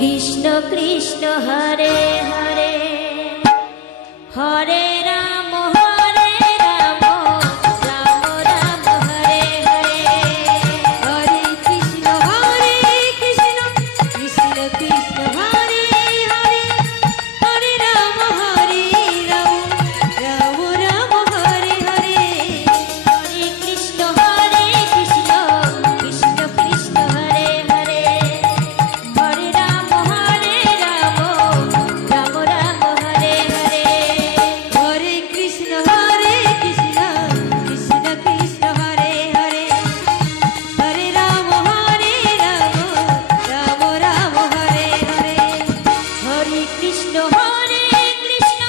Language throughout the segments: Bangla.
কৃষ্ণ কৃষ্ণ হরে হরে হরে রাম রাম রাম হরে হরে হরে কৃষ্ণ কৃষ্ণ কৃষ্ণ হরে হরে হরে রাম রাম রাম হরে হরে হরে কৃষ্ণ কৃষ্ণ কৃষ্ণ হরে হরে হরে রাম রাম রাম হরে হরে হরে কৃষ্ণ কৃষ্ণ কৃষ্ণ কৃষ্ণ হরে হরে হরে রাম রাম রাম হরে হরে হরে কৃষ্ণ কৃষ্ণ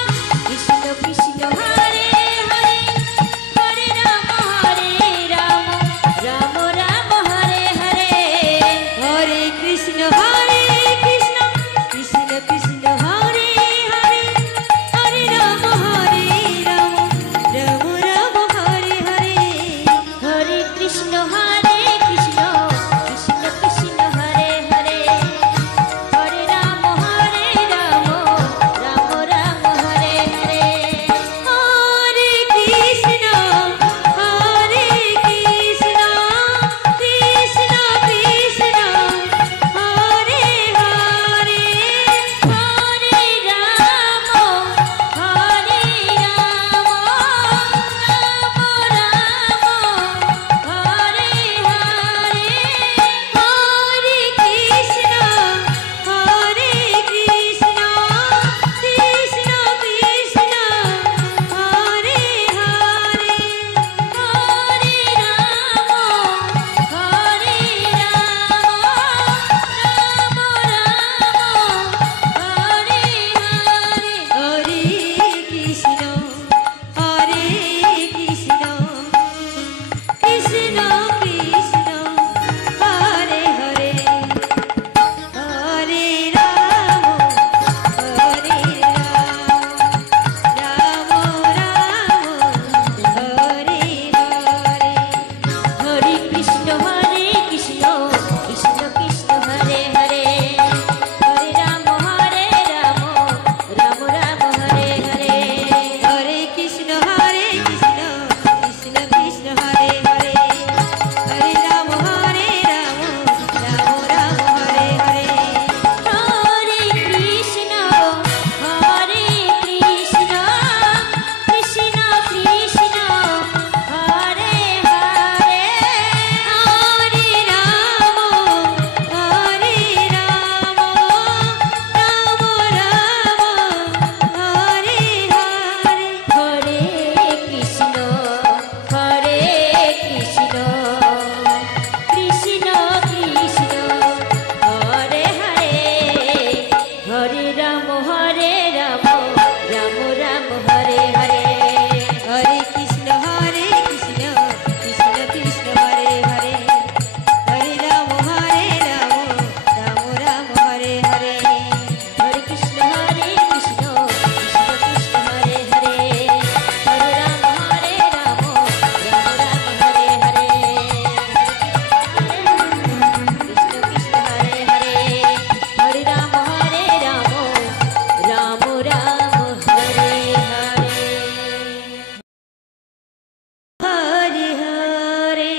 কৃষ্ণ কৃষ্ণ হরে হরে হরে রাম রাম রাম হরে হরে হরে কৃষ্ণ কৃষ্ণ কৃষ্ণ কৃষ্ণ হরে হরে হরে রাম রাম রাম হরে হরে হরে কৃষ্ণ কৃষ্ণ কৃষ্ণ কৃষ্ণ হরে হরে হরে রাম রাম রাম হরে হরে হরে কৃষ্ণ কৃষ্ণ কৃষ্ণ কৃষ্ণ হরে হরে হরে রাম হরে রাম রাম রাম হরে হরে হরে কৃষ্ণ কৃষ্ণ কৃষ্ণ কৃষ্ণ হরে হরে হরে রাম হরে রাম রাম রাম হরে হরে হরে কৃষ্ণ কৃষ্ণ হরে হরে রাম রাম হরে হরে হরে কৃষ্ণ কৃষ্ণ কৃষ্ণ কৃষ্ণ হরে হরে হরে রাম রাম রাম হরে হরে হরে কৃষ্ণ কৃষ্ণ কৃষ্ণ কৃষ্ণ হরে হরে হরে রাম রাম রাম হরে হরে হরে কৃষ্ণ কৃষ্ণ কৃষ্ণ কৃষ্ণ হরে হরে হরে রাম রাম হরে হরে হরে কৃষ্ণ কৃষ্ণ কৃষ্ণ কৃষ্ণ হরে হরে হরে রাম রাম রাম হরে হরে হরে কৃষ্ণ কৃষ্ণ কৃষ্ণ কৃষ্ণ হরে হরে হরে রাম রাম রাম হরে হরে হরে কৃষ্ণ কৃষ্ণ কৃষ্ণ কৃষ্ণ হরে হরে হরে রাম রাম রাম হরে হরে কৃষ্ণ কৃষ্ণ হরে হরে হরে রাম রাম রাম হরে হরে হরে হরে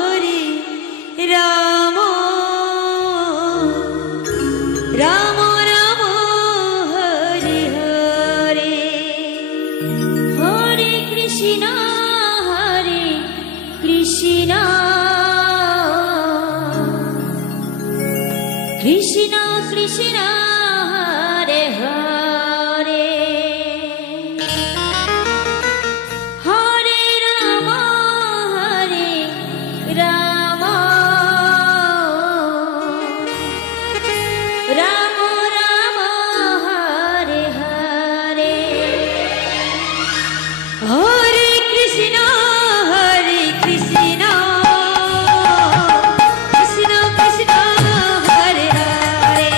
হরে রাম রাম রাম হরে হরে হরে কৃষ্ণ কৃষ্ণ কৃষ্ণ কৃষ্ণ হরে হরে হরে রাম রাম রাম রাম হরে হরে হরে কৃষ্ণ কৃষ্ণ কৃষ্ণ কৃষ্ণ হরে হরে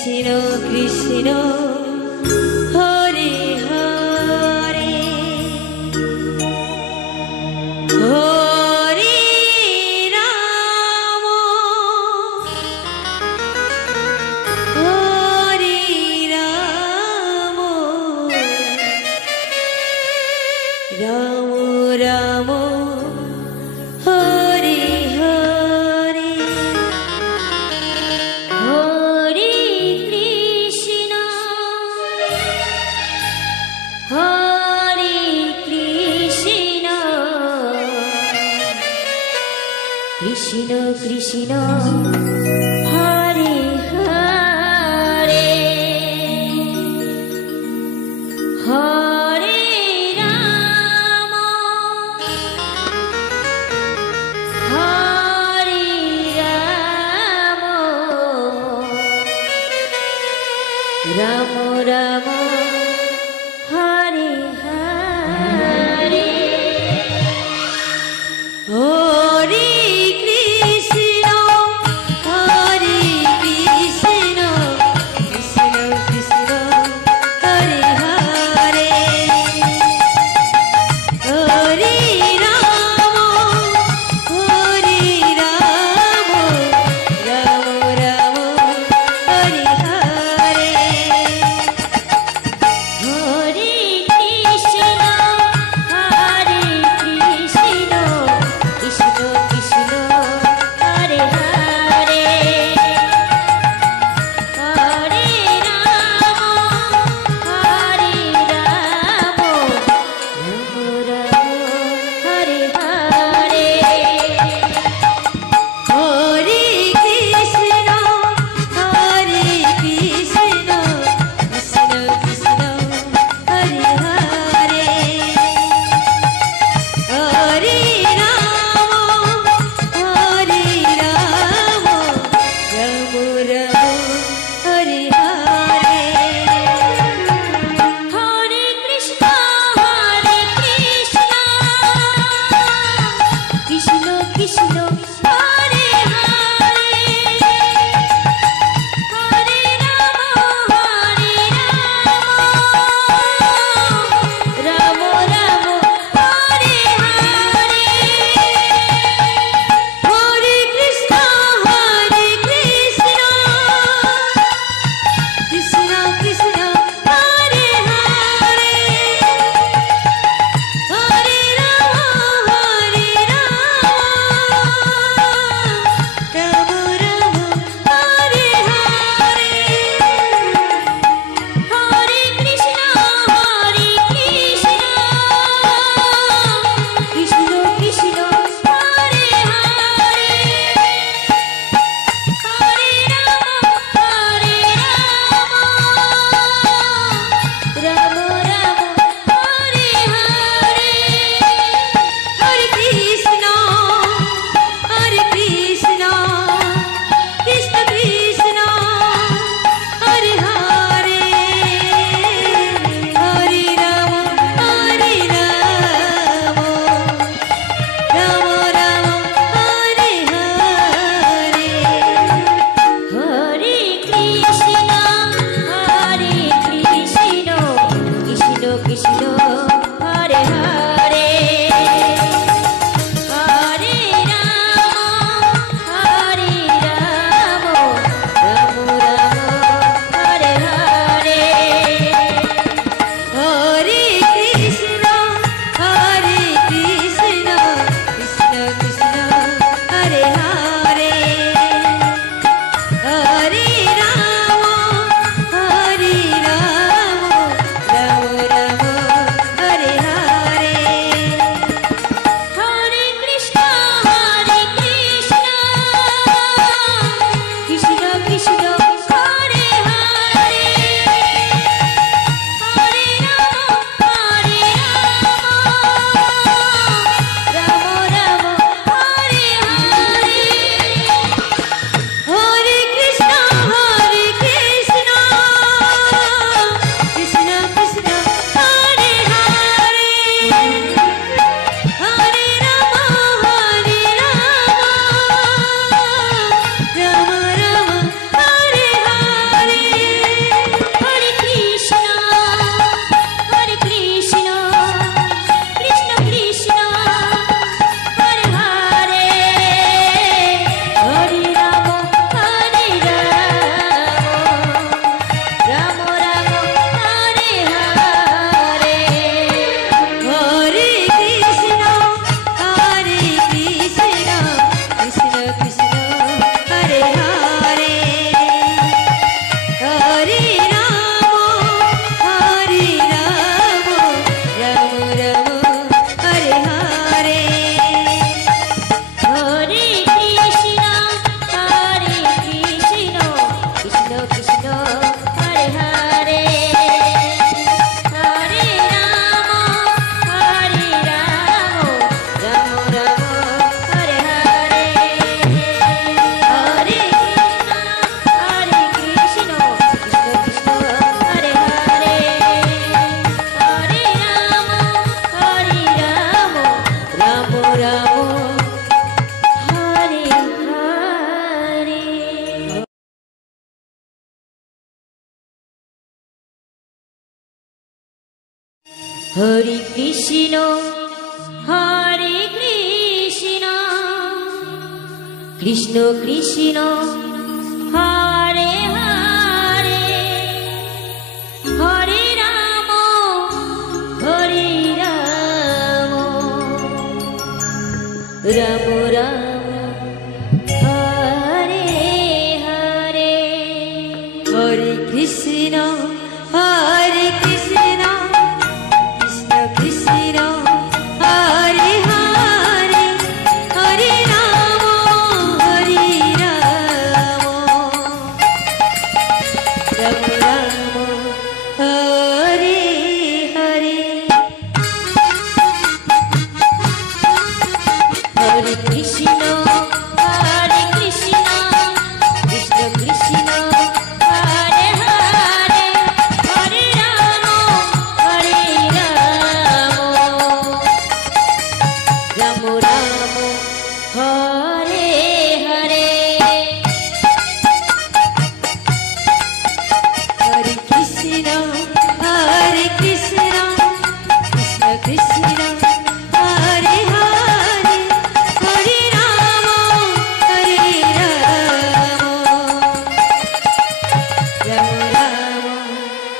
কৃষ্ণ কৃষ্ণ হরে হরে হরে রাম হরে রাম রাম রাম হরে হরে হরে কৃষ্ণ কৃষ্ণ কৃষ্ণ হরে হরে হরে রাম হরে রাম রাম রাম হরে হরে হরে কৃষ্ণ কৃষ্ণ কৃষ্ণ হরে হরে হরে রাম রাম রাম হরে হরে হরে কৃষ্ণ কৃষ্ণ কৃষ্ণ হরে হরে হরে রাম রাম হরে হরে হরে কৃষ্ণ কৃষ্ণ কৃষ্ণ হরে হরে হরে রাম রাম রাম হরে হরে হরে কৃষ্ণ কৃষ্ণ কৃষ্ণ হরে হরে হরে রাম রাম রাম হরে হরে হরে কৃষ্ণ কৃষ্ণ কৃষ্ণ হরে হরে হরে রাম হরে কৃষ্ণ হরে কৃষ্ণ কৃষ্ণ কৃষ্ণ হরে হরে হরে রাম রাম রাম হরে হরে হরে কৃষ্ণ কৃষ্ণ কৃষ্ণ হরে হরে হরে রাম রাম রাম হরে হরে হরে কৃষ্ণ কৃষ্ণ কৃষ্ণ হরে হরে হরে রাম রাম রাম হরে হরে হরে কৃষ্ণ কৃষ্ণ কৃষ্ণ হরে হরে হরে রাম রাম রাম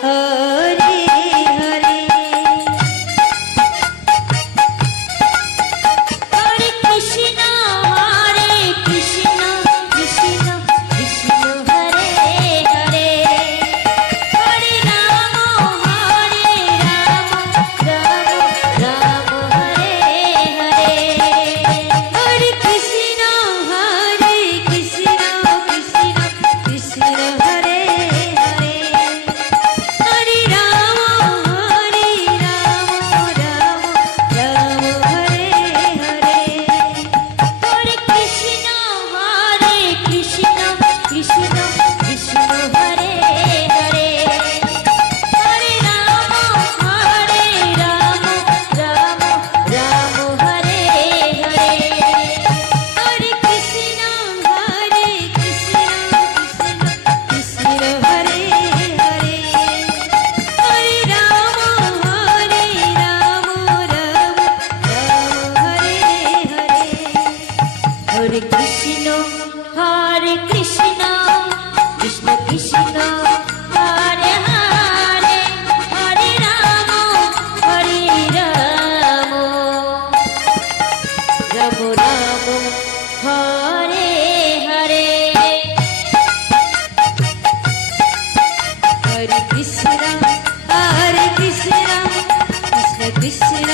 হরে হরে হরে কৃষ্ণ কৃষ্ণ কৃষ্ণ হরে হরে হরে রাম রাম হরে হরে হরে কৃষ্ণ কৃষ্ণ কৃষ্ণ হরে হরে হরে রাম রাম হরে হরে হরে কৃষ্ণ কৃষ্ণ কৃষ্ণ হরে হরে হরে রাম রাম হরে হরে হরে কৃষ্ণ কৃষ্ণ হরে হরে হরে রাম হরে হরে কৃষ্ণ কৃষ্ণ কৃষ্ণ কৃষ্ণ হরে হরে হরে রাম রাম রাম হরে হরে হরে কৃষ্ণ কৃষ্ণ কৃষ্ণ